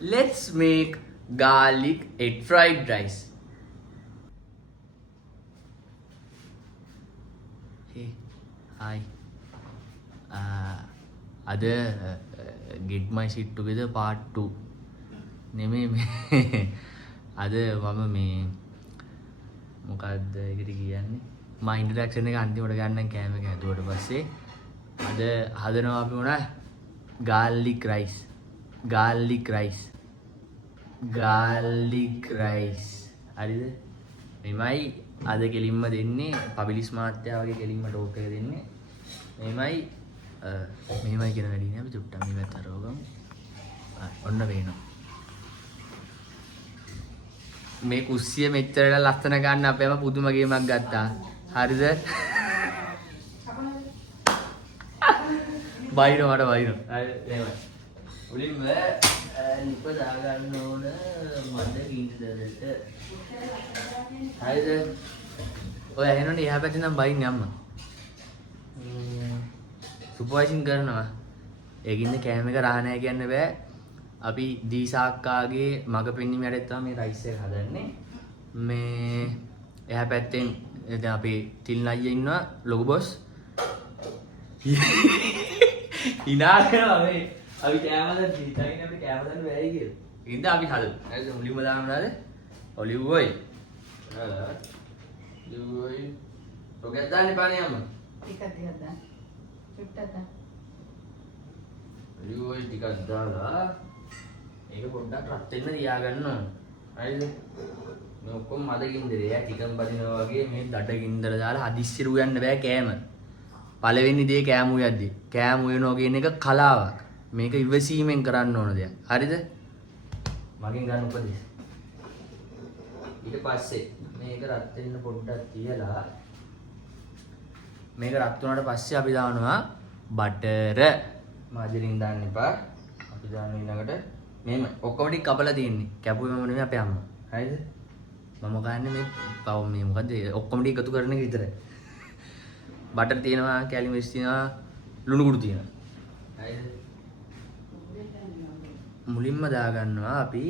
Let's make garlic egg fried rice. Hey, hi. Ada Get My Shit Together Part 2. නෙමෙයි මේ අද මම මේ මොකක්ද ඒකට කියන්නේ මම ඉන්ට්‍රොඩක්ෂන් එක අන්තිමට ගන්නම් කෑම එක හැදුවට පස්සේ අද හදනවා අපි මොනවා garlic rice හරිද මෙමයි අද කෙලින්ම දෙන්නේ පබිලිස් මාත්‍යා වගේ කෙලින්ම ටෝක් එක දෙන්නේ මෙමයි මෙහෙමයි කියන වැඩි නෑ අපි චුට්ටක් මේ පැත්ත අරවගමු ඔන්න වෙනවා මේ කුස්සිය මෙච්චර ලස්සන ගන්න අපේම පුදුම ගේමක් ගත්තා. හරිද? බයිනෝ මට බයිනෝ. හරි එහෙමයි. උලින්ම ලිප දා ගන්න ඕන මඩ කිඳදලට. හරිද? ඔය ඇහෙනවනේ එහා පැත්තේ නම් බයින්නේ අම්මා. සුපර්වයිසින් කරනවා. ඒකින්ද කෑම එක රහ නැහැ කියන්න බෑ. අපි දීසාක්කාගේ මග පෙන්වීම යටතේ තමයි මේ රයිස් එක හදන්නේ. මේ එහා පැත්තෙන් දැන් අපි තිල් අයියා ඉන්නවා ලොකු බොස්. ඉනාලනවා මේ අපි කෑමද හිතගෙන අපි කෑම දාන්න බෑයි කියලා. ඉතින් අපි හදමු. හරිද? මුලින්ම දාන්න මොනවාද? Olive oil. Olive oil. ඔකෙන් දාන්නේ පානේ අම්මා. ටිකක් දාන්න. චුට්ටක් දාන්න. ඔලිව් ඔයිල් ටිකක් දාලා ඒක පොඩ්ඩක් රත් වෙන්න තියාගන්න ඕන. හරිද? මේ ඔක්කොම මද ගින්දරේ. යා චිකන් බදිනවා වගේ මේ දඩ ගින්දර දාලා හදිස්සියට උයන්න බෑ කෑම. පළවෙනි දේ කෑම උයද්දි. කෑම උයනවා කියන එක කලාවක්. මේක ඉවසීමෙන් කරන්න ඕන දෙයක්. හරිද? මගෙන් ගන්න උපදෙස්. ඊට පස්සේ මේක රත් වෙන්න පොඩ්ඩක් තියලා මේක රත් වුණාට පස්සේ අපි දානවා බටර්. මාජරින් දාන්න එපා. අපි දාන ඊළඟට මෙහෙම ඔක්කොම ටික කපලා තියෙන්නේ. කැපුවෙම නෙමෙයි අපේ අම්මා. හරිද? මම ගන්න මේ පව මේ මොකද්ද ඔක්කොම ටික එකතු කරන එක විතරයි. බටර් තියෙනවා, කැලි මිරිස් තියෙනවා, ලුණු කුඩු තියෙනවා. හරිද? මුලින්ම දා ගන්නවා අපි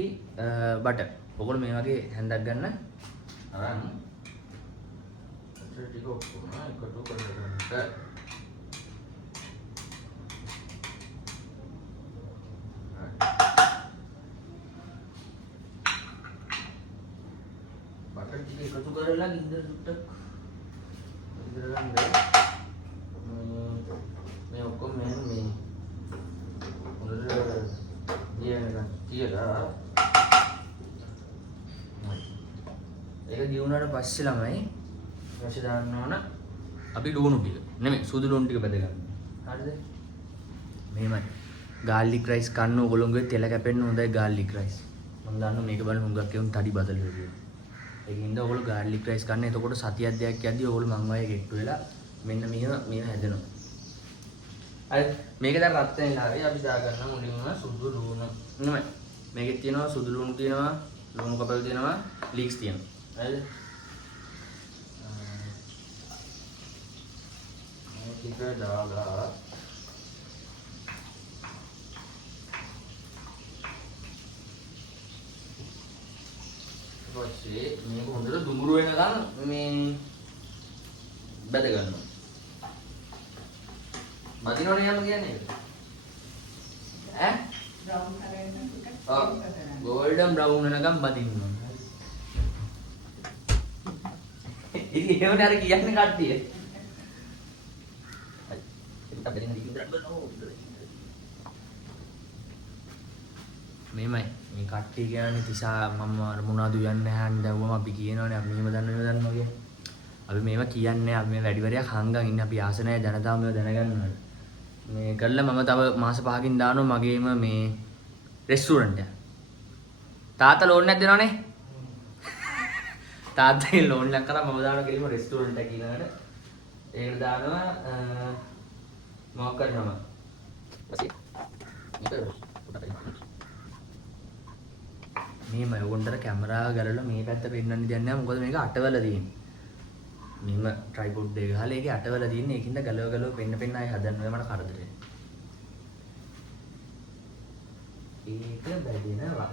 බටර්. ඔයගොල්ලෝ මේ වගේ හැන්දක් ගන්න. අරන් බටර් ටික ඔක්කොම එකතු කරගන්න. එකතු කරලා ගින්දර සුට්ටක් ඉදර ගන්න මේ ඔක්කොම මෙහෙම මේ හොඳට දියන තියලා ඒක දියුණාට පස්සේ ළමයි රස දාන්න ඕන අපි ලුණු ටික නෙමෙයි සුදු ලුණු ටික බෙද ගන්න. හරිද? මෙහෙමයි garlic rice කන්න ඕගොල්ලෝගේ තෙල කැපෙන්න හොඳයි garlic rice. මම දන්නවා මේක බලන්න හුඟක් කියුන් තඩි බදල වෙනවා. ඒකින්ද ඔයගොල්ලෝ garlic rice කන්න. එතකොට සතියක් දෙකක් යද්දී ඔයගොල්ලෝ මං වගේ ගෙට්ටු වෙලා මෙන්න මෙහෙම හැදෙනවා. හරි මේක දැන් රත් වෙනවා. අපි දා ගන්න මුලින්ම සුදු ලුණු. නෙමෙයි. මේකේ තියෙනවා සුදු ලුණු තියෙනවා, ලුණු කපල් තියෙනවා, ලීක්ස් තියෙනවා. හරිද? මේක දාලා පස්සේ මේක හොඳට දුඹුරු වෙනකන් මේ බැද ගන්නවා. බදිනවනේ යන්න කියන්නේ. ඈ? බ්‍රවුන් කලර් එකකට. ඔව්. ගෝල්ඩන් බ්‍රවුන් වෙනකන් බදින්න ඕනේ. ඉතින් ඒවට අර කියන්නේ කට්ටිය. අපිට ඉන්න ඉඳලා මේමයි මේ කට්ටිය කියන්නේ තිසා මම මොනවද යන්නේ නැහැ දැවුවම අපි කියනවනේ අපි මෙහෙම දන්නවා වගේ. අපි මේව කියන්නේ අපි මේ වැඩිවරියක් හංගන් ඉන්නේ අපි ආස නැහැ ජනතාව මේව දැනගන්න ඕනේ. මේ කරලා මම තව මාස 5කින් දානවා මගේම මේ රෙස්ටුරන්ට් එක. තාත්තා ලෝන් එකක් දෙනවනේ. තාත්තගේ ලෝන් එකක් කරා මම දානවා කෙලිම රෙස්ටුරන්ට් එක ඊළඟට. ඒකට දානවා මොකක් කරනවා. ඊපස්සේ මේම ඔයගොල්ලන්ට කැමරාව ගලලා මේ පැත්ත පෙන්නන්න දෙයක් නැහැ මොකද මේක අටවල තියෙන්නේ. මෙහෙම ට්‍රයිපොඩ් එක ගහලා ඒකේ අටවල තියෙන්නේ ඒකින්ද ගලව පෙන්න ආයි හදන්න ඔය මට කරදරේ. ඒක බැදෙනවා.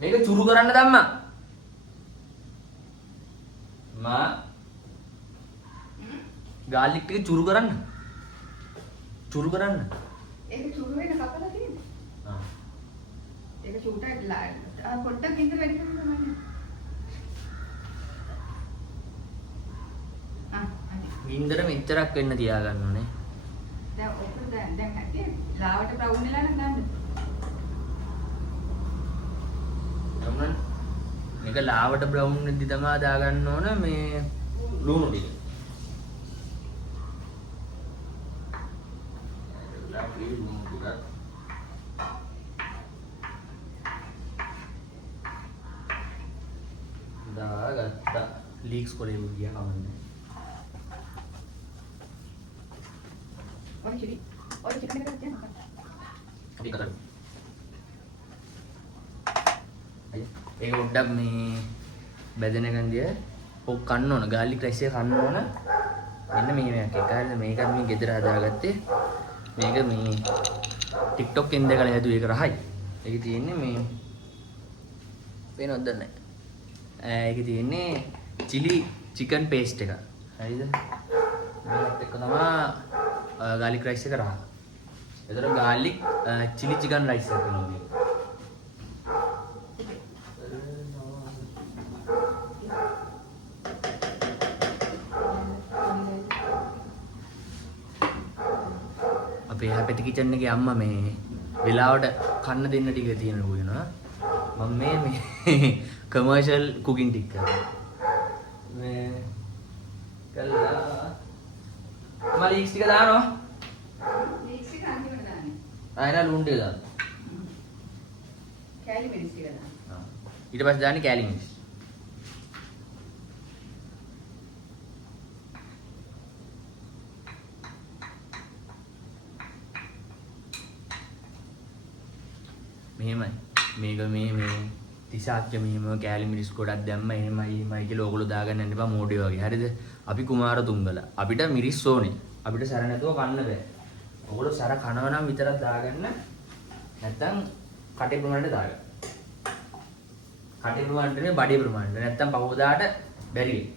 මේක චුරු කරන්න දැම්මා. මා ගාලික් ටික චුරු කරන්න. චුරු කරන්න. ඒක චුරු වෙන කපලා තියෙන්නේ. ආ. ඒක චුට්ටක් පොඩ්ඩක් ඉඳ වැඩි කරන්න ඕනේ. ගින්දර මෙච්චරක් වෙන්න තියාගන්න ඕනේ. දැන් ඔක දැන් නැති ලාවට බ්‍රවුන් වෙලා නම් ගන්න. එමුනම් මේක ලාවට බ්‍රවුන් වෙද්දි තමයි දාගන්න ඕන මේ ලුණු ටික. ලාවට ලුණු ටික. දාගත්තා. ලීක්ස් කොලේ ගියා කවන්නේ. ඔය චිකන් එක තියන්න. අපි කරමු. ඒක පොඩ්ඩක් මේ බැදෙන ගන්දිය ඔක් කන්න ඕන ගාර්ලික් රයිස් එක කන්න ඕන. මෙන්න මේ මේක එකයි මේකත් මේ ගෙදර හදාගත්තේ. මේක මේ TikTok එකෙන් දැකලා හැදුවේ ඒක රහයි. ඒකේ තියෙන්නේ මේ වෙනවද නැහැ. ඒකේ තියෙන්නේ chili chicken paste එක. හරිද? මේකත් එක්ක තමයි garlic rice එක රහ. ඒතර garlic chili chicken rice එක වෙනවා මේක. අපේ හැපෙති කිචන් එකේ අම්මා මේ වෙලාවට කන්න දෙන්න ටික තියෙන ලුයනවා. මම මේ කමර්ෂල් කුකින් ටික කරනවා. මේ කළා මම ලීක්ස් ටික දානවා. ලීක්ස් එක අන්තිමට දාන්නේ. ආයෙත් ලුණු ටික දාන්න. කැලි මිරිස් ටික දාන්න. ඊට පස්සේ දාන්නේ කෑලි මිරිස්. මෙහෙමයි. මේක මේ තිසාක්ක මෙහෙම කෑලි මිරිස් ගොඩක් දැම්ම එහෙමයි කියලා ඕගොල්ලෝ දාගන්න යන්න එපා මෝඩිය වගේ. හරිද? අපි කුමාර තුංගල. අපිට මිරිස් ඕනේ. අපිට සැර නැතුව කන්න බෑ. ඕගොල්ලෝ සැර කනවා නම් විතරක් දාගන්න. නැත්තම් කටේ ප්‍රමාණයට දාගන්න. කටේ ප්‍රමාණයට නෙමෙයි බඩේ ප්‍රමාණයට. නැත්තම් පහවදාට බැරි වෙයි.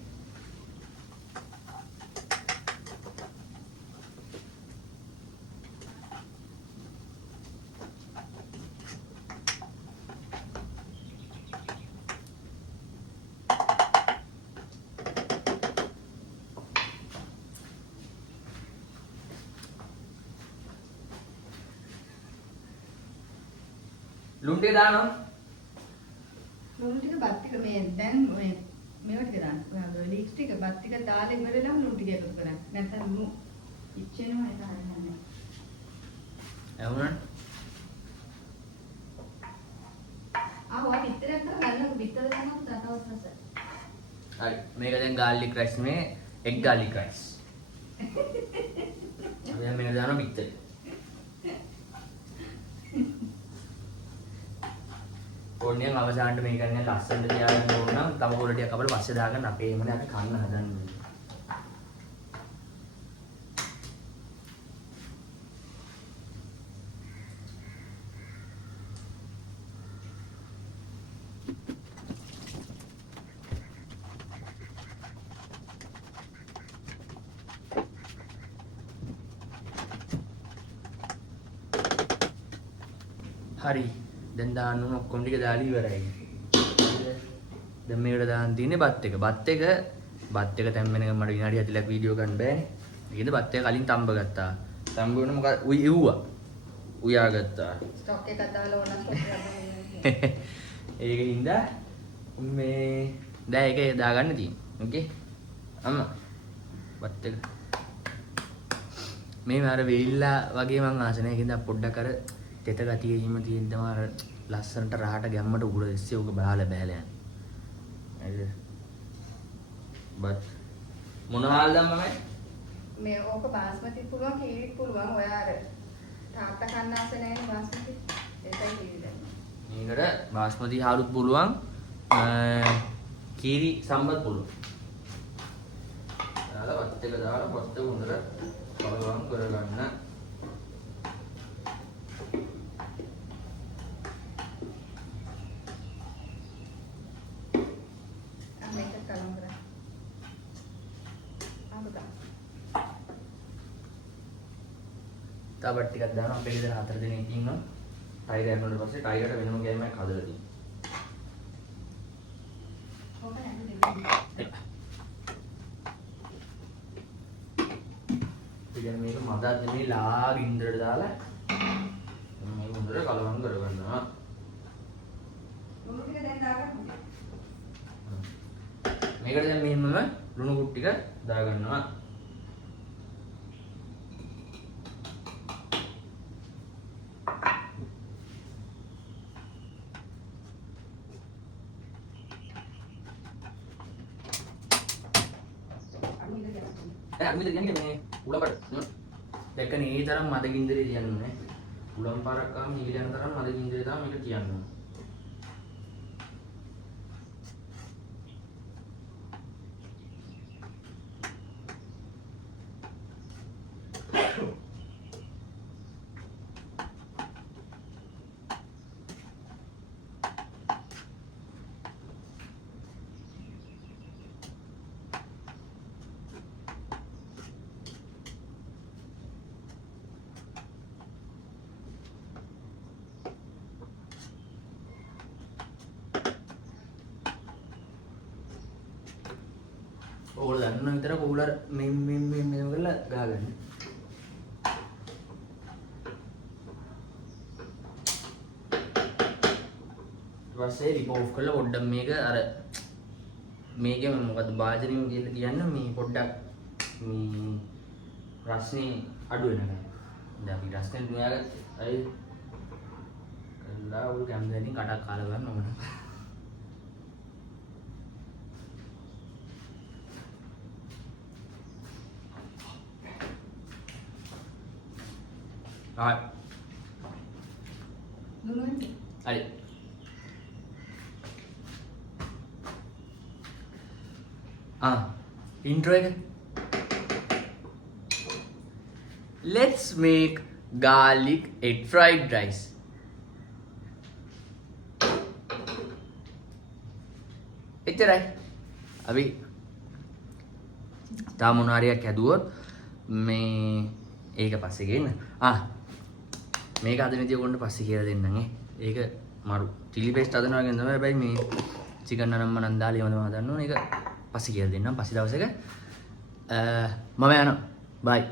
ලුණු ටික දානවා. ලුණු ටික බත් ටික මේ දැන් ඔය මේවා ටික දාන්න. ඔය ලීක්ස් ටික බත් ටික දාලා ඉවරලා ලුණු ටික එකතු කරන්න. නැත්නම් ලුණු ඉච්චෙනවා ඒක හරියන්නේ නැහැ. එවුනන් ඔය පිටරයක් දාලා පිටර දානවා තටවස් රස. හරි. මේක දැන් garlic rice නේ egg garlic rice. අපි දැන් මේක දානවා පිටරේ. ඕන්නේ අවසානට මේක ගන්න ලස්සනට තියාගන්න ඕන නම් තම පොළ ටිකක් අපිට පස්සේ දාගන්න අපේ එමනේ අපි කන්න හදන්නේ. හරි. දැන් දාන්න ඕන ඔක්කොම ටික දාලා ඉවරයි. දැන් මේකට දාන්න තියෙන්නේ බත් එක. බත් එක තැම්බෙනකම් මට විනාඩි 40ක් වීඩියෝ ගන්න බෑනේ. ඒකද බත් එක කලින් තම්බ ගත්තා. තම්බ වෙන මොකද උයුවා. උයා ගත්තා. ස්ටොක් එකක් දාලා ඕන ස්ටොක් එකක්. ඒකින්ද මේ දැන් ඒක දාගන්න තියෙන්නේ. ඕකේ. අම්මා බත් එක. මේ මාර වෙයිල්ලා වගේ මං ආස නැහැ. ඒකින්ද පොඩ්ඩක් අර තෙත ගතිය හිම තියෙන තමයි අර ලස්සනට රහට ගැම්මට උගුර ඉස්සේ උග බහලා බෑලා යන. හරිද? බත් මොන හාල්ද මම? මේ ඕක බාස්මති පුළුවන් කීරිත් පුළුවන්. ඔය අර තාත්තා කන්න ආස නැහැ බාස්මති. ඒකයි කීරි දැන්. මේකට බාස්මති හාලුත් පුළුවන්. කීරි සම්බත් පුළුවන්. දාලා බත් එක දාලා පොස්ත හොඳට බලවන් කරගන්න. තවත් ටිකක් දානවා. අපේ ගෙදර 4 දෙනෙක් ඉන්නවා. ටයිගර් යනකොට පස්සේ ටයිගර්ට වෙනම ගෑමක් හදලා තියෙනවා. ඕක නැති ඉතින් මේක මදක් නෙමෙයි ලා ගින්දරට දාලා මේක හොඳට කලවම් කරගන්නවා. ලුණු ටික දැන් දාගන්න. මේකට දැන් මෙහෙමම ලුණු කුට් ටික දාගන්නවා. අමිද කියන්නේ මේ උලකට දැක්කනේ ඒ තරම් මද ගින්දරේ තියන්නේ නැහැ. උලම් පාරක් ගාම නිවිල යන තරම් මද ගින්දරේ තමයි මේක තියන්නේ. ඕගොල්ලෝ දන්නා විතර කූලර් මේ කරලා ගහගන්න. ඊට පස්සේ රිප් ඔෆ් කරලා පොඩ්ඩක් මේක අර මේකේ මොකද්ද භාජනයෙන් කියලා කියන්නේ මේ පොඩ්ඩක් මේ රස්නේ අඩු වෙනවා. දැන් අපි රස්නේ දුවගත්තා. අය කළා උල් කැම්දෙනින් කටක් කාලා ගන්න ඕන. Rồi. ලුණු හරි. Intro එක. Let's make garlic egg fried rice. එච්චරයි. අපි තා මොනාරියක් හැදුවොත් මේ ඒක පස්සේ ගේන්න. මේක අද නිතිය කොන්න පස්සේ කියලා දෙන්නම් ඈ. ඒක මරු චිලි පේස්ට් හදනවා වගේ තමයි. හැබැයි මේ චිකන් නනම් මනම් දාලා එහෙමද මම හදන්න ඕනේ. ඒක පස්සේ කියලා දෙන්නම් පස්සේ දවසක. මම යනවා. බයි.